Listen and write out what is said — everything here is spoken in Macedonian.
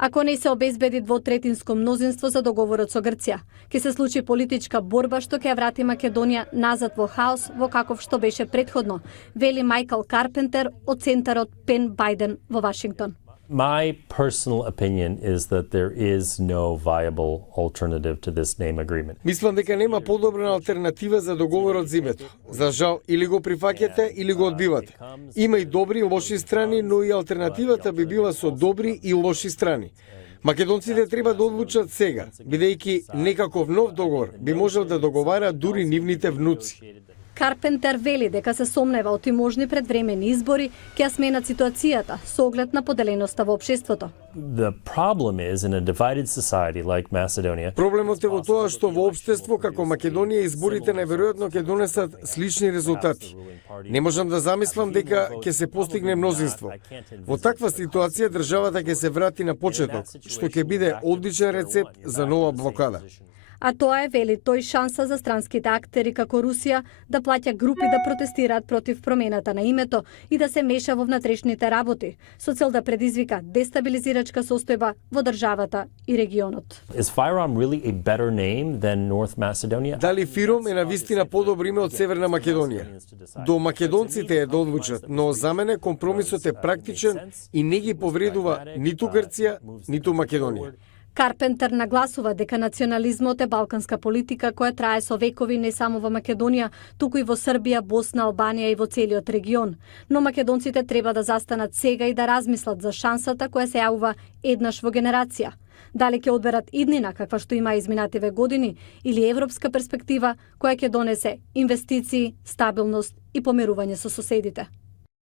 Ако не се обезбеди двотретинско мнозинство за договорот со Грција, ќе се случи политичка борба што ќе ја врати Македонија назад во хаос во каков што беше претходно, вели Майкл Карпентер од центарот Пен Бајден во Вашингтон. My personal opinion is that there is no viable alternative to this name agreement. Мислам дека нема подобра алтернатива за договорот за името. За жал, или го прифаќате или го одбивате. Има и добри и лоши страни, но и алтернативата би била со добри и лоши страни. Македонците треба да одлучат сега, бидејќи некаков нов договор би можел да договараат дури нивните внуци. Карпентер вели дека се сомнева од можни предвремени избори ќе ја сменат ситуацијата со оглед на поделеноста во општеството. The problem is in a divided society like Macedonia. Проблемот е во тоа што во општество како Македонија изборите најверојатно ќе донесат слични резултати. Не можам да замислам дека ќе се постигне мнозинство. Во таква ситуација државата ќе се врати на почеток, што ќе биде одличен рецепт за нова блокада. А тоа е, вели тој, шанса за странските актери како Русија да плаќа групи да протестираат против промената на името и да се меша во внатрешните работи, со цел да предизвика дестабилизирачка состојба во државата и регионот. Is FYROM really a better name than North Macedonia? Дали FYROM е навистина подобро име од Северна Македонија? До македонците е да одлучат, но за мене компромисот е практичен и не ги повредува ниту Грција, ниту Македонија. Карпентер нагласува дека национализмот е балканска политика која трае со векови не само во Македонија, туку и во Србија, Босна, Албанија и во целиот регион. Но македонците треба да застанат сега и да размислат за шансата која се јавува еднаш во генерација. Дали ќе одберат иднина каква што има изминативе години или европска перспектива која ќе донесе инвестиции, стабилност и помирување со соседите.